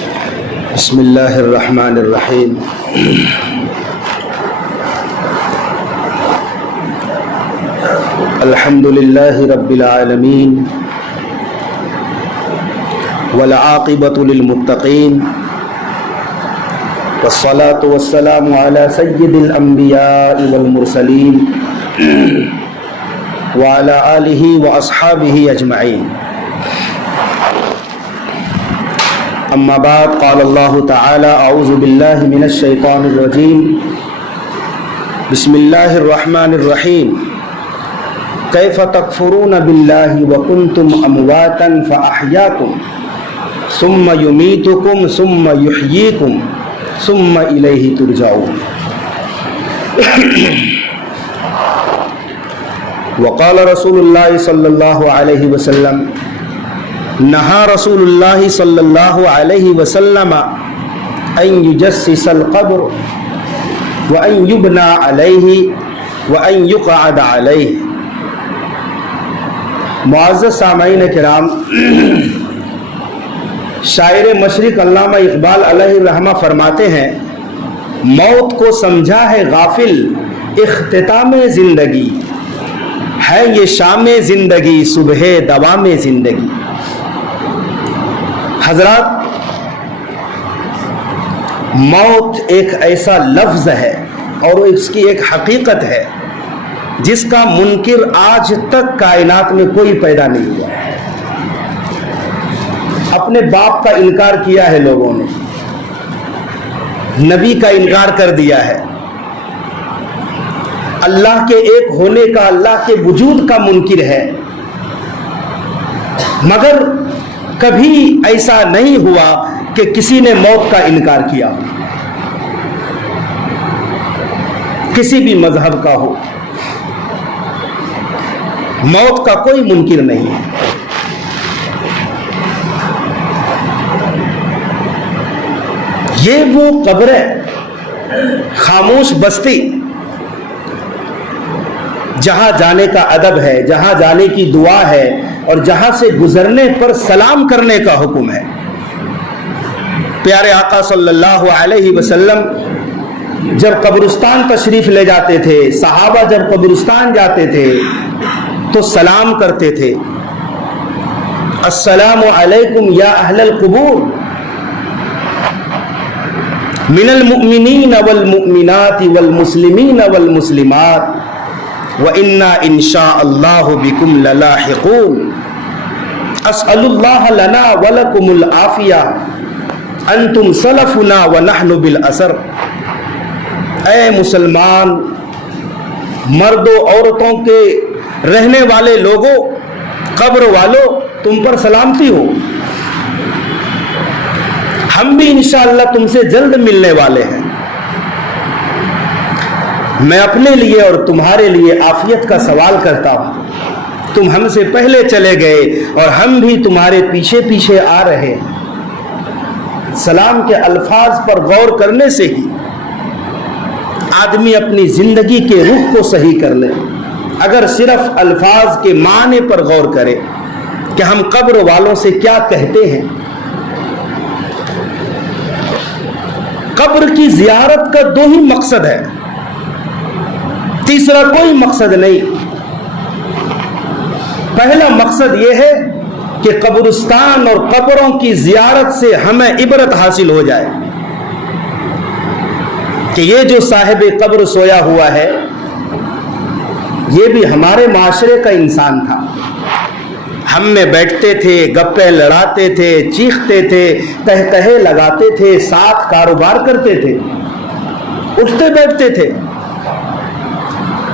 بسم اللہ الرحمن الرحیم الحمد للہ رب العالمین والعاقبۃ للمتقین والصلاة والسلام علی سید الانبیاء والمرسلین وعلی آلہ واصحابہ اجمعین. اما بعد قال اللہ تعالی اعوذ باللہ من الشیطان الرجیم بسم اللہ الرحمن الرحیم کیف تکفرون باللہ وکنتم امواتا فاحیاکم ثم یمیتکم ثم یحییکم ثم الیہ ترجعون. وقال رسول اللہ صلی اللہ علیہ وسلم نہا رسول اللہ صلی اللہ علیہ وسلم ان یجسس القبر وان یبنى علیہ وان یقعد علیہ. معزز سامعین کرام، شاعر مشرق علامہ اقبال علیہ الرحمہ فرماتے ہیں موت کو سمجھا ہے غافل اختتام زندگی، ہے یہ شام زندگی صبح دوام زندگی. حضرات، موت ایک ایسا لفظ ہے اور اس کی ایک حقیقت ہے جس کا منکر آج تک کائنات میں کوئی پیدا نہیں ہوا. اپنے باپ کا انکار کیا ہے لوگوں نے، نبی کا انکار کر دیا ہے، اللہ کے ایک ہونے کا، اللہ کے وجود کا منکر ہے، مگر کبھی ایسا نہیں ہوا کہ کسی نے موت کا انکار کیا، کسی بھی مذہب کا ہو. موت کا کوئی منکر نہیں ہے. یہ وہ قبر ہے، خاموش بستی، جہاں جانے کا ادب ہے، جہاں جانے کی دعا ہے اور جہاں سے گزرنے پر سلام کرنے کا حکم ہے. پیارے آقا صلی اللہ علیہ وسلم جب قبرستان تشریف لے جاتے تھے، صحابہ جب قبرستان جاتے تھے تو سلام کرتے تھے، السلام علیکم یا اہل القبور من المؤمنین والمؤمنات والمسلمین والمسلمات وَإِنَّا إِن شَاءَ اللَّهُ بِكُمْ لَلَاحِقُونَ أَسْأَلُ اللَّهَ لَنَا وَلَكُمُ الْعَافِيَةَ أَنْتُمْ سَلَفُنَا وَنَحْنُ بِالْأَثَرِ. اے مسلمان مردوں عورتوں کے رہنے والے لوگوں، قبر والوں، تم پر سلامتی ہو، ہم بھی انشاءاللہ تم سے جلد ملنے والے ہیں. میں اپنے لیے اور تمہارے لیے عافیت کا سوال کرتا ہوں. تم ہم سے پہلے چلے گئے اور ہم بھی تمہارے پیچھے پیچھے آ رہے ہیں. سلام کے الفاظ پر غور کرنے سے ہی آدمی اپنی زندگی کے رخ کو صحیح کر لے. اگر صرف الفاظ کے معنی پر غور کرے کہ ہم قبر والوں سے کیا کہتے ہیں. قبر کی زیارت کا دو ہی مقصد ہے، تیسرا کوئی مقصد نہیں. پہلا مقصد یہ ہے کہ قبرستان اور قبروں کی زیارت سے ہمیں عبرت حاصل ہو جائے کہ یہ جو صاحب قبر سویا ہوا ہے یہ بھی ہمارے معاشرے کا انسان تھا. ہم میں بیٹھتے تھے، گپے لڑاتے تھے، چیختے تھے، قہقہے لگاتے تھے، ساتھ کاروبار کرتے تھے، اٹھتے بیٹھتے تھے.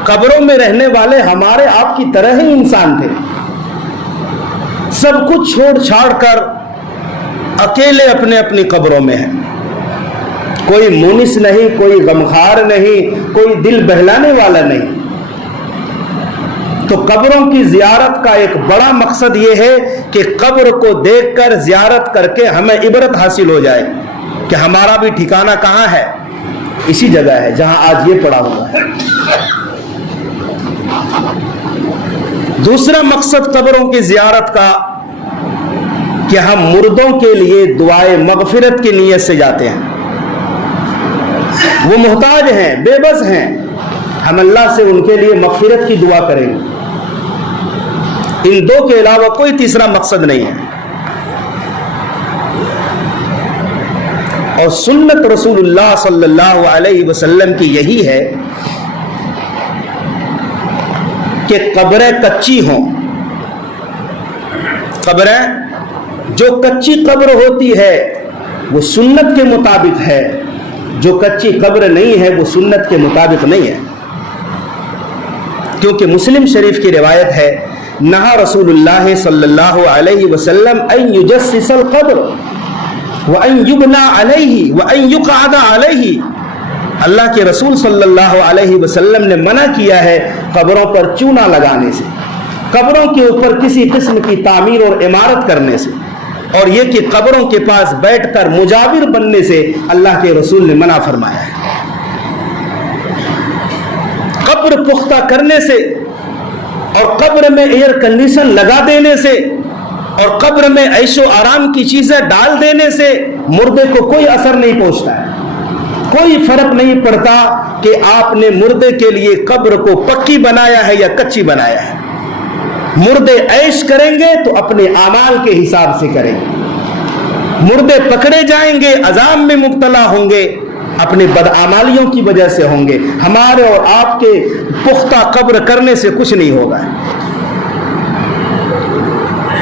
قبروں میں رہنے والے ہمارے آپ کی طرح ہی انسان تھے. سب کچھ چھوڑ چھاڑ کر اکیلے اپنے اپنی قبروں میں ہیں. کوئی مونس نہیں، کوئی غمخوار نہیں، کوئی دل بہلانے والا نہیں. تو قبروں کی زیارت کا ایک بڑا مقصد یہ ہے کہ قبر کو دیکھ کر، زیارت کر کے ہمیں عبرت حاصل ہو جائے کہ ہمارا بھی ٹھکانہ کہاں ہے، اسی جگہ ہے جہاں آج یہ پڑا ہوا ہے. دوسرا مقصد قبروں کی زیارت کا کہ ہم مردوں کے لیے دعائے مغفرت کی نیت سے جاتے ہیں. وہ محتاج ہیں، بے بس ہیں، ہم اللہ سے ان کے لیے مغفرت کی دعا کریں گے. ان دو کے علاوہ کوئی تیسرا مقصد نہیں ہے. اور سنت رسول اللہ صلی اللہ علیہ وسلم کی یہی ہے کہ قبریں کچی ہوں. قبریں جو کچی قبر ہوتی ہے وہ سنت کے مطابق ہے، جو کچی قبر نہیں ہے وہ سنت کے مطابق نہیں ہے. کیونکہ مسلم شریف کی روایت ہے، نہا رسول اللہ صلی اللہ علیہ وسلم ان یجسس القبر وان یبنى علیہ وان یقعد علیہ. اللہ کے رسول صلی اللہ علیہ وسلم نے منع کیا ہے قبروں پر چونا لگانے سے، قبروں کے اوپر کسی قسم کی تعمیر اور عمارت کرنے سے، اور یہ کہ قبروں کے پاس بیٹھ کر مجاور بننے سے اللہ کے رسول نے منع فرمایا ہے. قبر پختہ کرنے سے اور قبر میں ایئر کنڈیشن لگا دینے سے اور قبر میں عیش و آرام کی چیزیں ڈال دینے سے مردے کو کوئی اثر نہیں پہنچتا ہے. کوئی فرق نہیں پڑتا کہ آپ نے مردے کے لیے قبر کو پکی بنایا ہے یا کچی بنایا ہے. مردے عیش کریں گے تو اپنے اعمال کے حساب سے کریں گے، مردے پکڑے جائیں گے، عذاب میں مبتلا ہوں گے، اپنے بدعمالیوں کی وجہ سے ہوں گے. ہمارے اور آپ کے پختہ قبر کرنے سے کچھ نہیں ہوگا.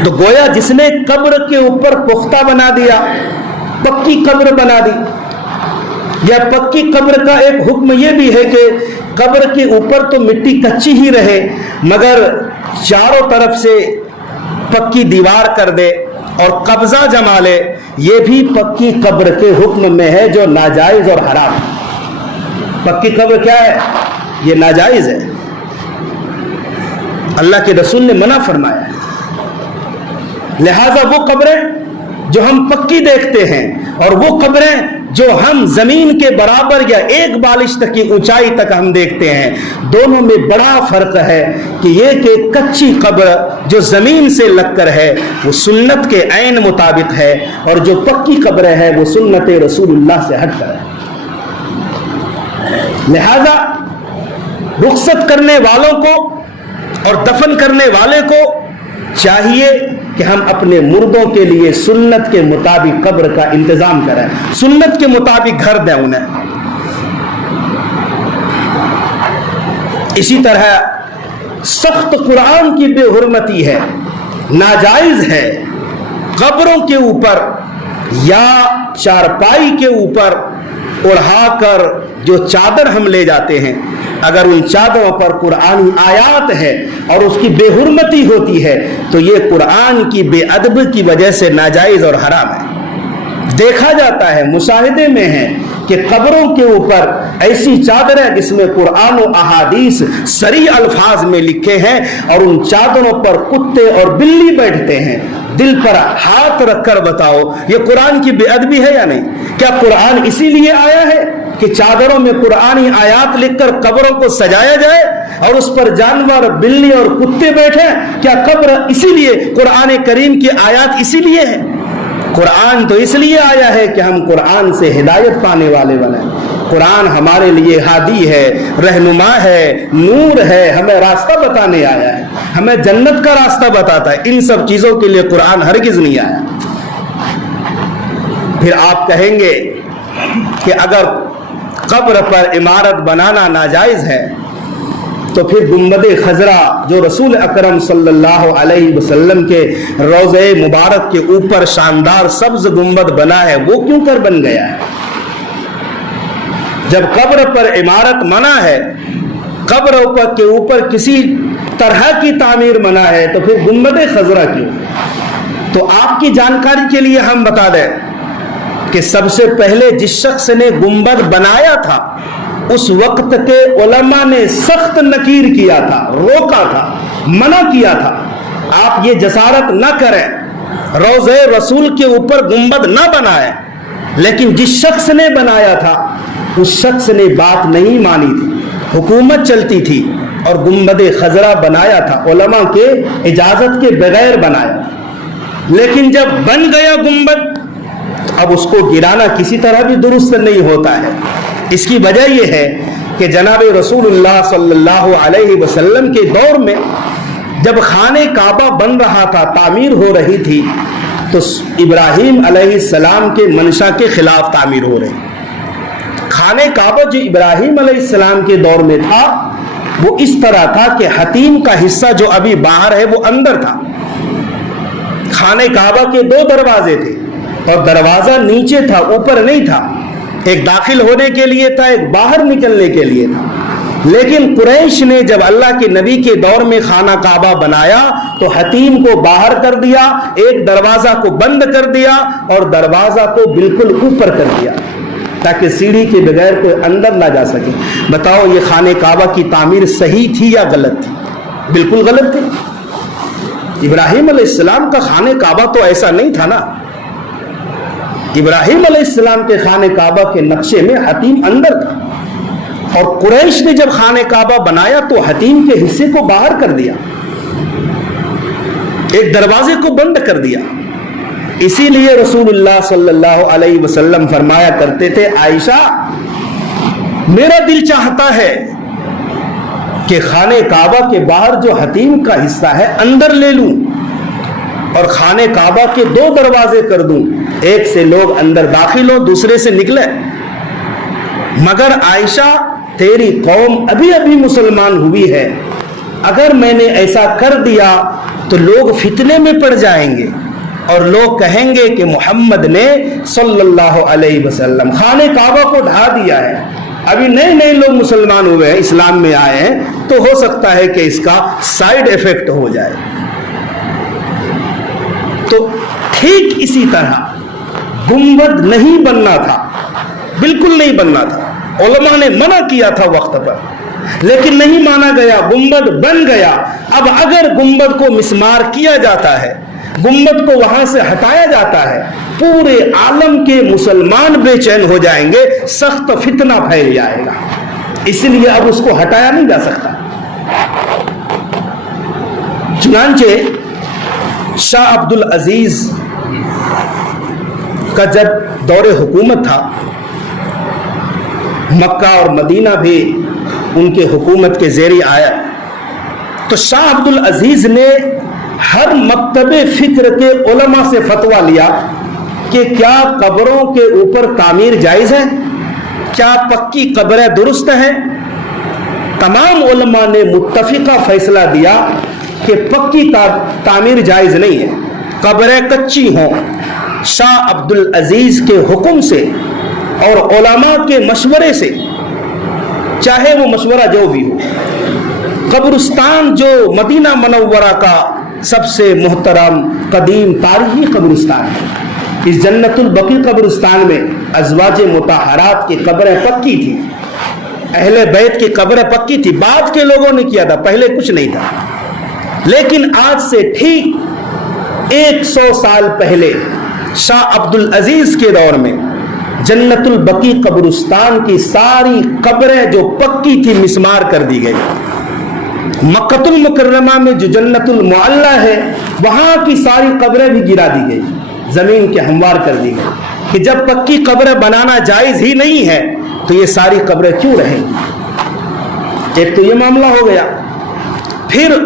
تو گویا جس نے قبر کے اوپر پختہ بنا دیا، پکی قبر بنا دی، یا پکی قبر کا ایک حکم یہ بھی ہے کہ قبر کے اوپر تو مٹی کچی ہی رہے مگر چاروں طرف سے پکی دیوار کر دے اور قبضہ جما لے، یہ بھی پکی قبر کے حکم میں ہے جو ناجائز اور حرام ہے. پکی قبر کیا ہے؟ یہ ناجائز ہے، اللہ کے رسول نے منع فرمایا ہے. لہذا وہ قبریں جو ہم پکی دیکھتے ہیں اور وہ قبریں جو ہم زمین کے برابر یا ایک بالش تک کی اونچائی تک ہم دیکھتے ہیں، دونوں میں بڑا فرق ہے کہ یہ کہ کچی قبر جو زمین سے لگ کر ہے وہ سنت کے عین مطابق ہے، اور جو پکی قبر ہے وہ سنت رسول اللہ سے ہٹ کر ہے. لہذا رخصت کرنے والوں کو اور دفن کرنے والے کو چاہیے کہ ہم اپنے مردوں کے لیے سنت کے مطابق قبر کا انتظام کریں، سنت کے مطابق گھر دیں انہیں. اسی طرح سخت قرآن کی بے حرمتی ہے، ناجائز ہے قبروں کے اوپر یا چارپائی کے اوپر اڑھا کر جو چادر ہم لے جاتے ہیں، اگر ان چادروں پر قرآنی آیات ہے اور اس کی بے حرمتی ہوتی ہے تو یہ قرآن کی بے ادب کی وجہ سے ناجائز اور حرام ہے. دیکھا جاتا ہے، مشاہدے میں ہے کہ قبروں کے اوپر ایسی چادریں جس میں قرآن و احادیث صریح الفاظ میں لکھے ہیں اور ان چادروں پر کتے اور بلی بیٹھتے ہیں. دل پر ہاتھ رکھ کر بتاؤ یہ قرآن کی بے ادبی ہے یا نہیں؟ کیا قرآن اسی لیے آیا ہے کہ چادروں میں قرآنی آیات لکھ کر قبروں کو سجایا جائے اور اس پر جانور بلی اور کتے بیٹھے؟ کیا قبر اسی لیے قرآن کریم کی آیات اسی لیے ہے؟ قرآن تو اس لیے آیا ہے کہ ہم قرآن سے ہدایت پانے والے بنیں. قرآن ہمارے لیے ہادی ہے، رہنما ہے، نور ہے، ہمیں راستہ بتانے آیا ہے، ہمیں جنت کا راستہ بتاتا ہے. ان سب چیزوں کے لیے قرآن ہرگز نہیں آیا. پھر آپ کہیں گے کہ اگر قبر پر عمارت بنانا ناجائز ہے تو پھر گنبد خضرا جو رسول اکرم صلی اللہ علیہ وسلم کے روضہ مبارک کے اوپر شاندار سبز گنبد بنا ہے وہ کیوں کر بن گیا ہے؟ جب قبر پر عمارت منع ہے، قبر کے اوپر کسی طرح کی تعمیر منع ہے تو پھر گنبد خضرا کیوں؟ تو آپ کی جانکاری کے لیے ہم بتا دیں کہ سب سے پہلے جس شخص نے گنبد بنایا تھا اس وقت کے علماء نے سخت نکیر کیا تھا، روکا تھا، منع کیا تھا. آپ یہ جسارت نہ کریں، روضہ رسول کے اوپر گنبد نہ بنائیں. لیکن جس شخص نے بنایا تھا اس شخص نے بات نہیں مانی تھی، حکومت چلتی تھی اور گنبد خضرا بنایا تھا، علماء کے اجازت کے بغیر بنایا. لیکن جب بن گیا گنبد تو اب اس کو گرانا کسی طرح بھی درست نہیں ہوتا ہے۔ اس کی وجہ یہ ہے کہ جناب رسول اللہ صلی اللہ علیہ وسلم کے دور میں جب خانہ کعبہ بن رہا تھا، تعمیر ہو رہی تھی، تو ابراہیم علیہ السلام کے منشا کے خلاف تعمیر ہو رہی۔ خانہ کعبہ جو ابراہیم علیہ السلام کے دور میں تھا وہ اس طرح تھا کہ حتیم کا حصہ جو ابھی باہر ہے وہ اندر تھا۔ خانہ کعبہ کے 2 دروازے تھے اور دروازہ نیچے تھا، اوپر نہیں تھا۔ ایک داخل ہونے کے لیے تھا، ایک باہر نکلنے کے لیے تھا۔ لیکن قریش نے جب اللہ کے نبی کے دور میں خانہ کعبہ بنایا تو حتیم کو باہر کر دیا، ایک دروازہ کو بند کر دیا اور دروازہ کو بالکل اوپر کر دیا تاکہ سیڑھی کے بغیر کوئی اندر نہ جا سکے۔ بتاؤ یہ خانہ کعبہ کی تعمیر صحیح تھی یا غلط تھی؟ بالکل غلط تھی۔ ابراہیم علیہ السلام کا خانہ کعبہ تو ایسا نہیں تھا نا۔ ابراہیم علیہ السلام کے خانہ کعبہ کے نقشے میں حتیم اندر تھا، اور قریش نے جب خانہ کعبہ بنایا تو حتیم کے حصے کو باہر کر دیا، ایک دروازے کو بند کر دیا۔ اسی لیے رسول اللہ صلی اللہ علیہ وسلم فرمایا کرتے تھے، عائشہ میرا دل چاہتا ہے کہ خانہ کعبہ کے باہر جو حتیم کا حصہ ہے اندر لے لوں اور خانہ کعبہ کے 2 دروازے کر دوں، ایک سے لوگ اندر داخل ہو، دوسرے سے نکلے۔ مگر عائشہ تیری قوم ابھی ابھی مسلمان ہوئی ہے، اگر میں نے ایسا کر دیا تو لوگ فتنے میں پڑ جائیں گے اور لوگ کہیں گے کہ محمد نے صلی اللہ علیہ وسلم خانہ کعبہ کو ڈھا دیا ہے۔ ابھی نئے نئے لوگ مسلمان ہوئے ہیں، اسلام میں آئے ہیں، تو ہو سکتا ہے کہ اس کا سائیڈ ایفیکٹ ہو جائے۔ تو ٹھیک اسی طرح گنبد نہیں بننا تھا، بالکل نہیں بننا تھا۔ علماء نے منع کیا تھا وقت پر، لیکن نہیں مانا گیا، گنبد بن گیا۔ اب اگر گنبد کو مسمار کیا جاتا ہے، گنبد کو وہاں سے ہٹایا جاتا ہے، پورے عالم کے مسلمان بے چین ہو جائیں گے، سخت فتنہ پھیل جائے گا۔ اس لیے اب اس کو ہٹایا نہیں جا سکتا۔ چنانچہ شاہ عبد العزیز کا جب دور حکومت تھا، مکہ اور مدینہ بھی ان کے حکومت کے زیر آیا، تو شاہ عبد العزیز نے ہر مکتب فکر کے علماء سے فتویٰ لیا کہ کیا قبروں کے اوپر تعمیر جائز ہے، کیا پکی قبریں درست ہیں۔ تمام علماء نے متفقہ فیصلہ دیا کہ پکی تعمیر جائز نہیں ہے، قبریں کچی ہوں۔ شاہ عبد العزیز کے حکم سے اور علماء کے مشورے سے، چاہے وہ مشورہ جو بھی ہو، قبرستان جو مدینہ منورہ کا سب سے محترم قدیم تاریخی قبرستان ہے، اس جنت البقیع قبرستان میں ازواج مطہرات کی قبریں پکی تھی، اہل بیت کی قبریں پکی تھی۔ بعد کے لوگوں نے کیا تھا، پہلے کچھ نہیں تھا۔ لیکن آج سے ٹھیک 100 سال پہلے شاہ عبد العزیز کے دور میں جنت البقیع قبرستان کی ساری قبریں جو پکی تھی مسمار کر دی گئی۔ مکہ المکرمہ میں جو جنت المعلی ہے وہاں کی ساری قبریں بھی گرا دی گئی، زمین کے ہموار کر دی گئی کہ جب پکی قبریں بنانا جائز ہی نہیں ہے تو یہ ساری قبریں کیوں رہیں گی۔ ایک تو یہ معاملہ ہو گیا۔ پھر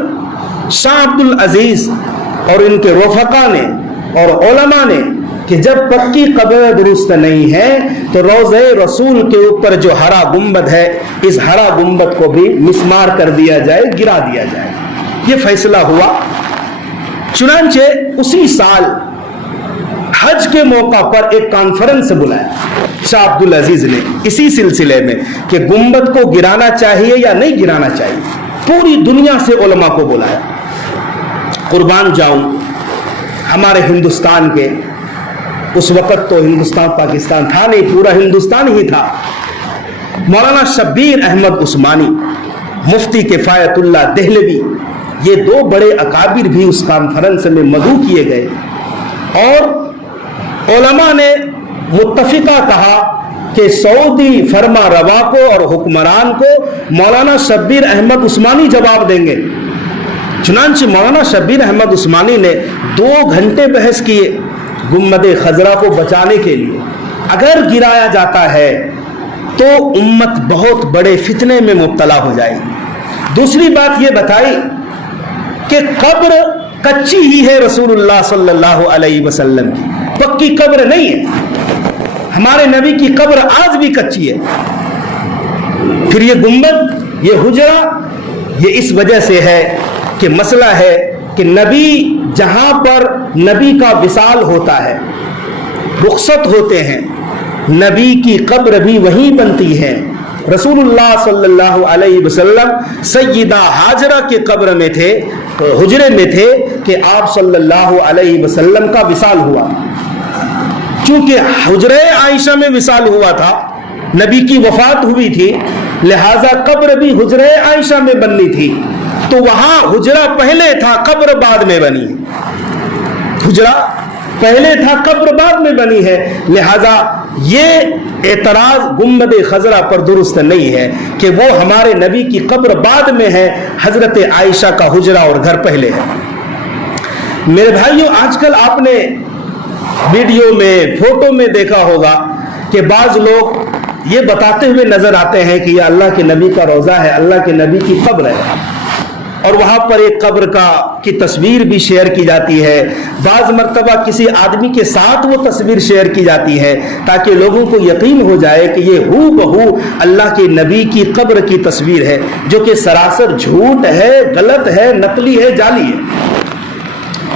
شاہ عبد العزیز اور ان کے رفقا نے اور علماء نے کہ جب پکی قبر درست نہیں ہے تو روضہ رسول کے اوپر جو ہرا گنبد ہے، اس ہرا گنبد کو بھی مسمار کر دیا جائے، گرا دیا جائے۔ یہ فیصلہ ہوا۔ چنانچہ اسی سال حج کے موقع پر ایک کانفرنس بلایا شاہ عبد العزیز نے اسی سلسلے میں کہ گنبد کو گرانا چاہیے یا نہیں گرانا چاہیے۔ پوری دنیا سے علماء کو بلایا۔ قربان جاؤں ہمارے ہندوستان کے، اس وقت تو ہندوستان پاکستان تھا نہیں، پورا ہندوستان ہی تھا، مولانا شبیر احمد عثمانی، مفتی کفایت اللہ دہلوی، یہ 2 بڑے اکابر بھی اس کانفرنس میں مدعو کیے گئے، اور علماء نے متفقہ کہا کہ سعودی فرما روا کو اور حکمران کو مولانا شبیر احمد عثمانی جواب دیں گے، چنانچہ مولانا شبیر احمد عثمانی نے 2 گھنٹے بحث کیے گنبد خضرا کو بچانے کے لیے. اگر گرایا جاتا ہے تو امت بہت بڑے فتنے میں مبتلا ہو جائے گی. دوسری بات یہ بتائی کہ قبر کچی ہی ہے رسول اللہ صلی اللہ علیہ وسلم کی, پکی قبر نہیں ہے. ہمارے نبی کی قبر آج بھی کچی ہے. پھر یہ گنبد, یہ حجرہ, یہ اس وجہ سے ہے کہ مسئلہ ہے کہ نبی جہاں پر نبی کا وصال ہوتا ہے, رخصت ہوتے ہیں, نبی کی قبر بھی وہیں بنتی ہے. رسول اللہ صلی اللہ علیہ وسلم سیدہ ہاجرہ کے قبر میں تھے, حجرے میں تھے کہ آپ صلی اللہ علیہ وسلم کا وصال ہوا. چونکہ حجرے عائشہ میں وصال ہوا تھا, نبی کی وفات ہوئی تھی, لہذا قبر بھی حجرے عائشہ میں بننی تھی. تو وہاں حجرہ پہلے تھا, قبر بعد میں بنی. حجرہ پہلے تھا, قبر بعد میں بنی ہے. لہذا یہ اعتراض گنبد خضرا پر درست نہیں ہے کہ وہ ہمارے نبی کی قبر بعد میں ہے, حضرت عائشہ کا حجرہ اور گھر پہلے ہے. میرے بھائیوں, آج کل آپ نے ویڈیو میں, فوٹو میں دیکھا ہوگا کہ بعض لوگ یہ بتاتے ہوئے نظر آتے ہیں کہ یہ اللہ کے نبی کا روضہ ہے, اللہ کے نبی کی قبر ہے, اور وہاں پر ایک قبر کی تصویر بھی شیئر کی جاتی ہے. بعض مرتبہ کسی آدمی کے ساتھ وہ تصویر شیئر کی جاتی ہے تاکہ لوگوں کو یقین ہو جائے کہ یہ ہو بہو اللہ کے نبی کی قبر کی تصویر ہے, جو کہ سراسر جھوٹ ہے, غلط ہے, نقلی ہے, جعلی ہے.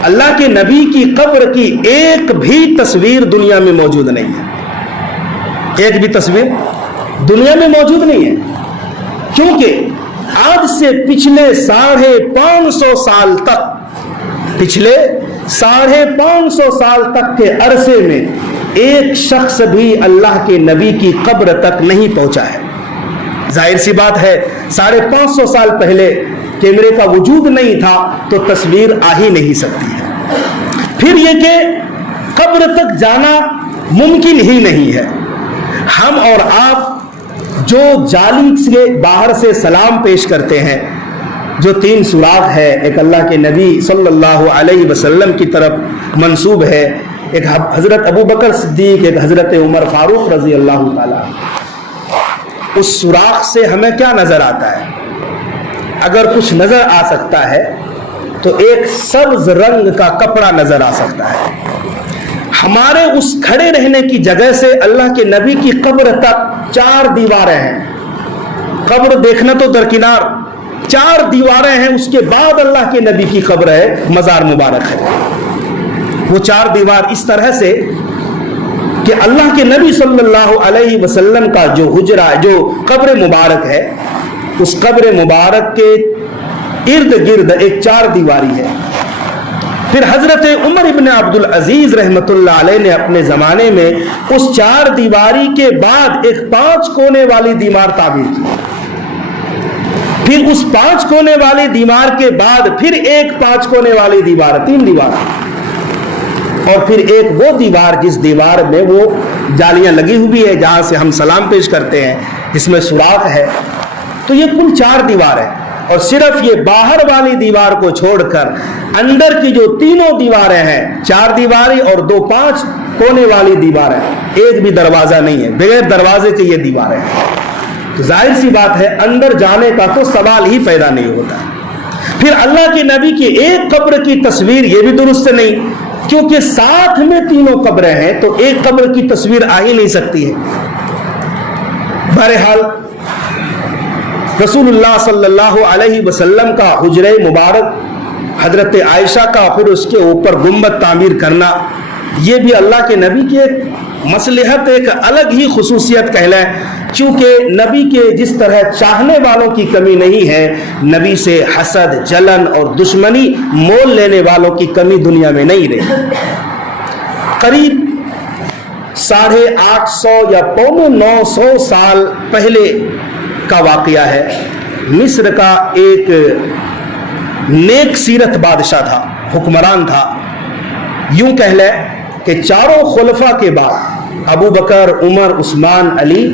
اللہ کے نبی کی قبر کی ایک بھی تصویر دنیا میں موجود نہیں ہے, ایک بھی تصویر دنیا میں موجود نہیں ہے. کیونکہ آج سے پچھلے 550 سال تک, پچھلے 550 سال تک کے عرصے میں ایک شخص بھی اللہ کے نبی کی قبر تک نہیں پہنچا ہے. ظاہر سی بات ہے, 550 سال پہلے کیمرے کا وجود نہیں تھا تو تصویر آ ہی نہیں سکتی ہے. پھر یہ کہ قبر تک جانا ممکن ہی نہیں ہے. ہم اور آپ جو جالی سے باہر سے سلام پیش کرتے ہیں, جو 3 سوراخ ہے, ایک اللہ کے نبی صلی اللہ علیہ وسلم کی طرف منسوب ہے, ایک حضرت ابو بکر صدیق, ایک حضرت عمر فاروق رضی اللہ تعالی. اس سوراخ سے ہمیں کیا نظر آتا ہے؟ اگر کچھ نظر آ سکتا ہے تو ایک سبز رنگ کا کپڑا نظر آ سکتا ہے. ہمارے اس کھڑے رہنے کی جگہ سے اللہ کے نبی کی قبر تک 4 دیواریں ہیں. قبر دیکھنا تو درکنار, 4 دیواریں ہیں, اس کے بعد اللہ کے نبی کی قبر ہے, مزار مبارک ہے. وہ 4 دیوار اس طرح سے کہ اللہ کے نبی صلی اللہ علیہ وسلم کا جو حجرہ, جو قبر مبارک ہے, اس قبر مبارک کے ارد گرد ایک 4 دیواری ہے. پھر حضرت عمر ابن عبد العزیز رحمت اللہ علیہ نے اپنے زمانے میں اس 4 دیواری کے بعد ایک 5 کونے والی دیوار تعمیر کی. پھر اس 5 کونے والی دیوار کے بعد پھر ایک 5 کونے والی دیوار, 3 دیوار, اور پھر ایک وہ دیوار جس دیوار میں وہ جالیاں لگی ہوئی ہے جہاں سے ہم سلام پیش کرتے ہیں, جس میں سوراخ ہے. تو یہ کل 4 دیوار ہے. اور صرف یہ باہر والی دیوار کو چھوڑ کر اندر کی جو 3 دیواریں ہیں, 4 دیواری اور 2 5 کونے والی دیواریں, ایک بھی دروازہ نہیں ہے, بغیر دروازے کے یہ دیواریں ہیں. تو ظاہر سی بات ہے اندر جانے کا تو سوال ہی پیدا نہیں ہوتا. پھر اللہ کے نبی کی ایک قبر کی تصویر, یہ بھی درست نہیں, کیونکہ ساتھ میں 3 قبریں ہیں تو ایک قبر کی تصویر آ ہی نہیں سکتی ہے. بہرحال رسول اللہ صلی اللہ علیہ وسلم کا حجرہ مبارک, حضرت عائشہ کا, پھر اس کے اوپر گنبد تعمیر کرنا, یہ بھی اللہ کے نبی کی ایک مصلحت, ایک الگ ہی خصوصیت کہلائیں. چونکہ نبی کے جس طرح چاہنے والوں کی کمی نہیں ہے, نبی سے حسد, جلن اور دشمنی مول لینے والوں کی کمی دنیا میں نہیں رہی. قریب 850 یا 950 سال پہلے کا واقعہ ہے. مصر کا ایک نیک سیرت بادشاہ تھا, حکمران تھا. یوں کہہ لیں کہ 4 خلفاء کے بعد ابو بکر, عمر, عثمان, علی,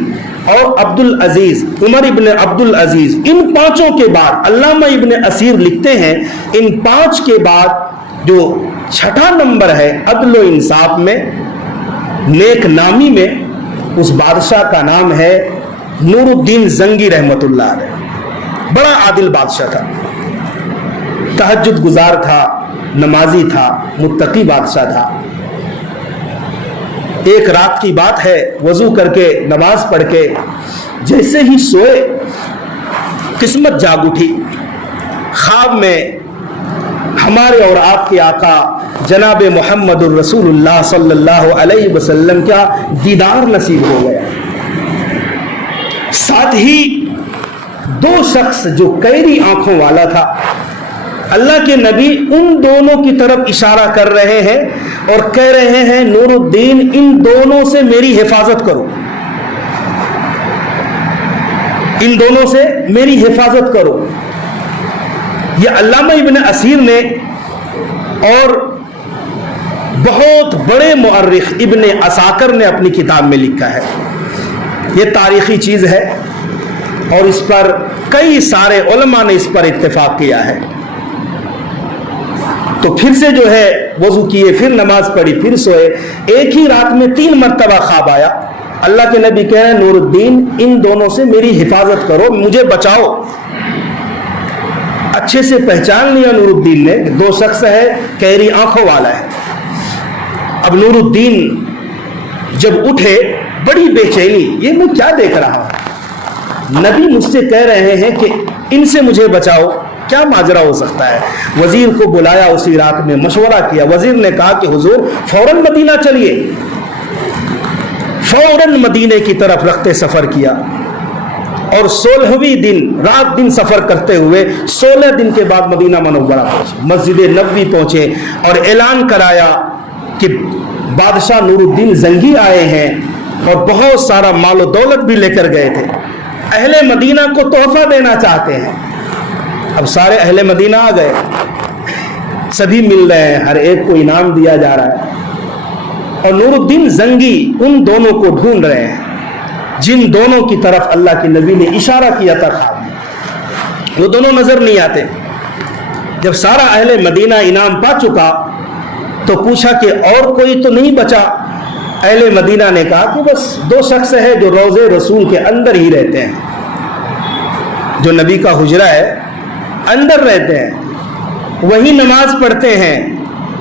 اور عبد العزیز، عمر ابن عبد العزیز، ان پانچوں کے بعد علامہ ابن اسیر لکھتے ہیں ان پانچ کے بعد جو چھٹا نمبر ہے عدل و انصاف میں، نیک نامی میں، اس بادشاہ کا نام ہے نور الدین زنگی رحمت اللہ علیہ۔ بڑا عادل بادشاہ تھا، تہجد گزار تھا، نمازی تھا، متقی بادشاہ تھا۔ ایک رات کی بات ہے، وضو کر کے نماز پڑھ کے جیسے ہی سوئے قسمت جاگ اٹھی، خواب میں ہمارے اور آپ کے آقا جناب محمد الرسول اللہ صلی اللہ علیہ وسلم کا دیدار نصیب ہو گیا۔ ساتھ ہی دو شخص جو قیری آنکھوں والا تھا، اللہ کے نبی ان دونوں کی طرف اشارہ کر رہے ہیں اور کہہ رہے ہیں نور الدین ان دونوں سے میری حفاظت کرو، ان دونوں سے میری حفاظت کرو۔ یہ علامہ ابن اسیر نے اور بہت بڑے مؤرخ ابن عساکر نے اپنی کتاب میں لکھا ہے۔ یہ تاریخی چیز ہے اور اس پر کئی سارے علماء نے اس پر اتفاق کیا ہے۔ تو پھر سے جو ہے وضو کیے، پھر نماز پڑھی، پھر سوئے، ایک ہی رات میں 3 مرتبہ خواب آیا۔ اللہ کے نبی کہہ رہے ہیں نور الدین ان دونوں سے میری حفاظت کرو، مجھے بچاؤ۔ اچھے سے پہچان لیا نور الدین نے کہ دو شخص ہے، قیری آنکھوں والا ہے۔ اب نور الدین جب اٹھے بڑی بے چینی، یہ میں کیا دیکھ رہا ہوں، نبی مجھ سے کہہ رہے ہیں کہ ان سے مجھے بچاؤ، کیا ماجرا ہو سکتا ہے؟ وزیر کو بلایا، اسی رات میں مشورہ کیا۔ وزیر نے کہا کہ حضور فوراً مدینہ چلیے۔ فوراً مدینے کی طرف رخت سفر کیا اور 16ویں دن رات دن سفر کرتے ہوئے 16 دن کے بعد مدینہ منورہ پہنچے، مسجد نبوی پہنچے اور اعلان کرایا کہ بادشاہ نور الدین زنگی آئے ہیں اور بہت سارا مال و دولت بھی لے کر گئے تھے، اہل مدینہ کو تحفہ دینا چاہتے ہیں۔ اب سارے اہل مدینہ آ گئے، سبھی مل رہے ہیں، ہر ایک کو انعام دیا جا رہا ہے، اور نور الدین زنگی ان دونوں کو ڈھونڈ رہے ہیں جن دونوں کی طرف اللہ کے نبی نے اشارہ کیا تھا خواب میں۔ وہ دونوں نظر نہیں آتے۔ جب سارا اہل مدینہ انعام پا چکا تو پوچھا کہ اور کوئی تو نہیں بچا؟ اہل مدینہ نے کہا کہ بس 2 شخص ہے جو روضے رسول کے اندر ہی رہتے ہیں، جو نبی کا حجرہ ہے اندر رہتے ہیں، وہی نماز پڑھتے ہیں،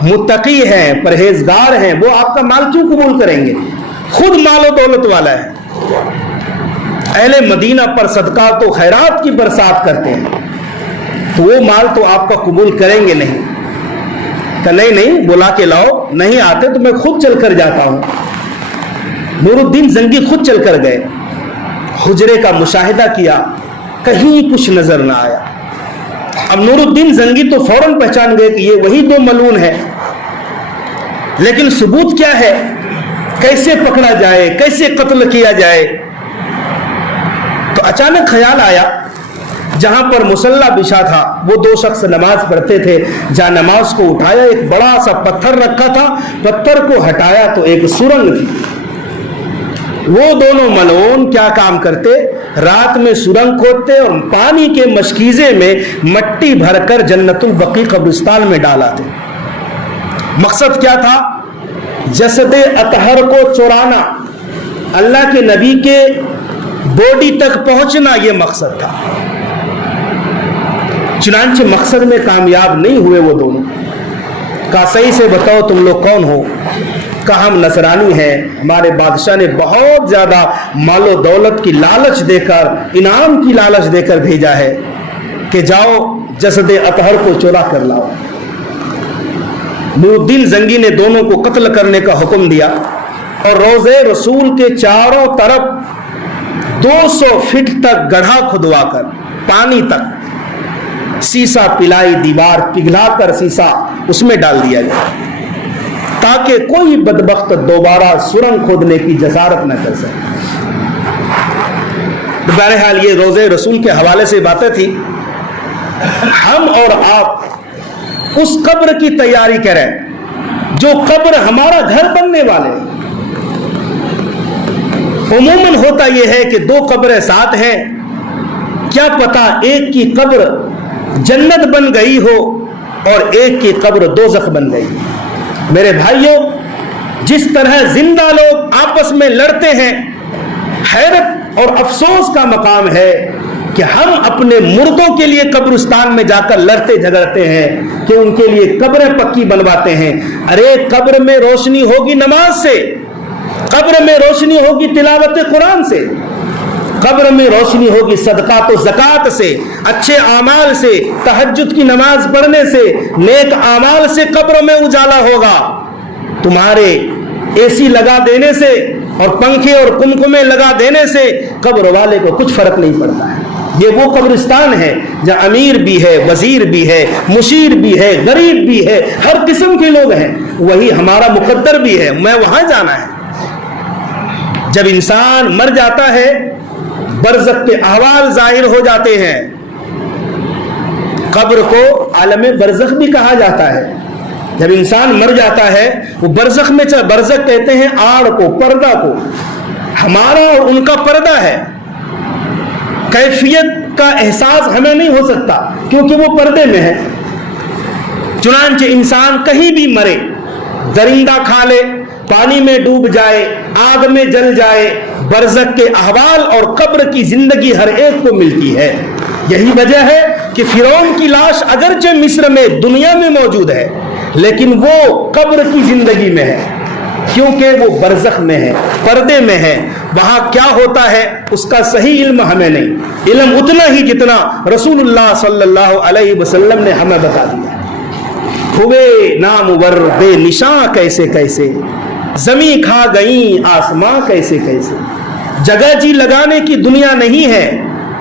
متقی ہیں، پرہیزگار ہیں، وہ آپ کا مال کیوں قبول کریں گے؟ خود مال و دولت والا ہے۔ اہل مدینہ پر صدقات و خیرات کی برسات کرتے ہیں، تو وہ مال تو آپ کا قبول کریں گے نہیں۔ کہ نہیں بلا کے لاؤ، نہیں آتے تو میں خود چل کر جاتا ہوں۔ نور الدین زنگی خود چل کر گئے، حجرے کا مشاہدہ کیا، کہیں کچھ نظر نہ آیا۔ اب نور الدین زنگی تو فوراً پہچان گئے کہ یہ وہی 2 ملعون ہیں، لیکن ثبوت کیا ہے؟ کیسے پکڑا جائے، کیسے قتل کیا جائے؟ تو اچانک خیال آیا جہاں پر مصلی بچھا تھا، وہ 2 شخص نماز پڑھتے تھے، جہاں نماز کو اٹھایا، ایک بڑا سا پتھر رکھا تھا، پتھر کو ہٹایا تو ایک سرنگ تھی۔ وہ دونوں ملعون کیا کام کرتے؟ رات میں سرنگ کھودتے اور پانی کے مشکیزے میں مٹی بھر کر جنت البقیع قبرستان میں ڈالاتے۔ مقصد کیا تھا؟ جسد اطہر کو چرانا، اللہ کے نبی کے باڈی تک پہنچنا، یہ مقصد تھا۔ چنانچہ مقصد میں کامیاب نہیں ہوئے وہ دونوں۔ کہا صحیح سے بتاؤ تم لوگ کون ہو؟ کہا ہم نصرانی ہیں، ہمارے بادشاہ نے بہت زیادہ مال و دولت کی لالچ دے کر، انعام کی لالچ دے کر بھیجا ہے کہ جاؤ جسد اطہر کو چورا کر لاؤ۔ نور الدین زنگی نے دونوں کو قتل کرنے کا حکم دیا اور روضے رسول کے چاروں طرف 200 فٹ تک گڑھا کھدوا کر پانی تک سیسا پلائی، دیوار پگھلا کر سیسا اس میں ڈال دیا گیا تاکہ کوئی بدبخت دوبارہ سرنگ کھودنے کی جسارت نہ کر سکے۔ بہرحال یہ روضے رسول کے حوالے سے باتیں تھی۔ ہم اور آپ اس قبر کی تیاری کریں جو قبر ہمارا گھر بننے والے، عموماً ہوتا یہ ہے کہ دو قبریں ساتھ ہیں، کیا پتا ایک کی قبر جنت بن گئی ہو اور ایک کی قبر دوزخ بن گئی۔ میرے بھائیوں، جس طرح زندہ لوگ آپس میں لڑتے ہیں، حیرت اور افسوس کا مقام ہے کہ ہم اپنے مردوں کے لیے قبرستان میں جا کر لڑتے جھگڑتے ہیں کہ ان کے لیے قبریں پکی بنواتے ہیں۔ ارے قبر میں روشنی ہوگی نماز سے، قبر میں روشنی ہوگی تلاوت قرآن سے، قبر میں روشنی ہوگی صدقات و زکوٰۃ سے، اچھے اعمال سے، تہجد کی نماز پڑھنے سے، نیک اعمال سے قبر میں اجالا ہوگا۔ تمہارے اے سی لگا دینے سے اور پنکھے اور کمکمے لگا دینے سے قبر والے کو کچھ فرق نہیں پڑتا ہے۔ یہ وہ قبرستان ہے جہاں امیر بھی ہے، وزیر بھی ہے، مشیر بھی ہے، غریب بھی ہے، ہر قسم کے لوگ ہیں۔ وہی ہمارا مقدر بھی ہے، میں وہاں جانا ہے۔ جب انسان مر جاتا ہے، برزخ کے احوال ظاہر ہو جاتے ہیں۔ قبر کو عالم برزخ بھی کہا جاتا ہے۔ جب انسان مر جاتا ہے وہ برزخ میں برزخ کہتے ہیں آڑ کو، پردہ کو، ہمارا اور ان کا پردہ ہے۔ کیفیت کا احساس ہمیں نہیں ہو سکتا کیونکہ وہ پردے میں ہے۔ چنانچہ انسان کہیں بھی مرے، درندہ کھا لے، پانی میں ڈوب جائے، آگ میں جل جائے، برزخ کے احوال اور قبر کی زندگی ہر ایک کو ملتی ہے۔ یہی وجہ ہے کہ فرعون کی لاش اگرچہ مصر میں دنیا میں موجود ہے لیکن وہ قبر کی زندگی میں ہے کیونکہ وہ برزخ میں ہے، پردے میں ہے۔ وہاں کیا ہوتا ہے اس کا صحیح علم ہمیں نہیں، علم اتنا ہی جتنا رسول اللہ صلی اللہ علیہ وسلم نے ہمیں بتا دیا۔ ہوئے نامور بے نشاں کیسے کیسے، زمیں کھا گئیں آسماں کیسے کیسے۔ جگہ جی لگانے کی دنیا نہیں ہے،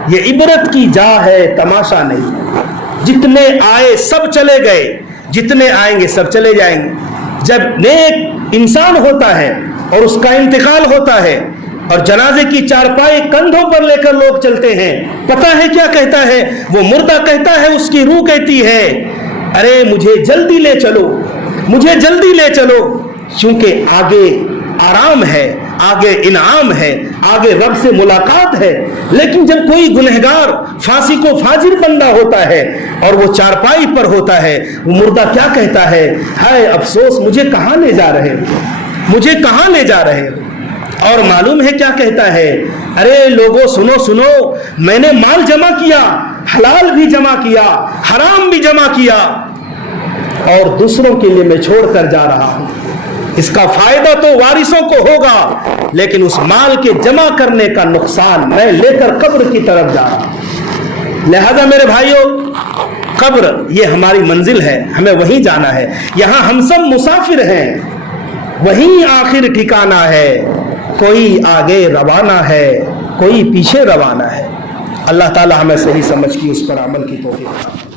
یہ عبرت کی جا ہے، تماشا نہیں۔ جتنے آئے سب چلے گئے، جتنے آئیں گے سب چلے جائیں گے۔ جب نیک انسان ہوتا ہے اور اس کا انتقال ہوتا ہے اور جنازے کی چارپائی کندھوں پر لے کر لوگ چلتے ہیں، پتہ ہے کیا کہتا ہے وہ مردہ؟ کہتا ہے، اس کی روح کہتی ہے، ارے مجھے جلدی لے چلو، مجھے جلدی لے چلو، کیونکہ آگے آرام ہے، آگے انعام ہے، آگے رب سے ملاقات ہے۔ لیکن جب کوئی گنہگار فاسق و فاجر بندہ ہوتا ہے اور وہ چارپائی پر ہوتا ہے، وہ مردہ کیا کہتا ہے؟ ہائے افسوس، مجھے کہاں لے جا رہے ہو، مجھے کہاں لے جا رہے ہو؟ اور معلوم ہے کیا کہتا ہے؟ ارے لوگوں سنو سنو، میں نے مال جمع کیا، حلال بھی جمع کیا، حرام بھی جمع کیا، اور دوسروں کے لیے میں چھوڑ کر جا رہا ہوں۔ اس کا فائدہ تو وارثوں کو ہوگا لیکن اس مال کے جمع کرنے کا نقصان میں لے کر قبر کی طرف جا رہا ہوں۔ لہذا میرے بھائیوں، قبر یہ ہماری منزل ہے، ہمیں وہیں جانا ہے۔ یہاں ہم سب مسافر ہیں، وہیں آخر ٹھکانہ ہے، کوئی آگے روانہ ہے، کوئی پیچھے روانہ ہے۔ اللہ تعالی ہمیں صحیح سمجھ کی اس پر عمل کی توفیق عطا فرمائے۔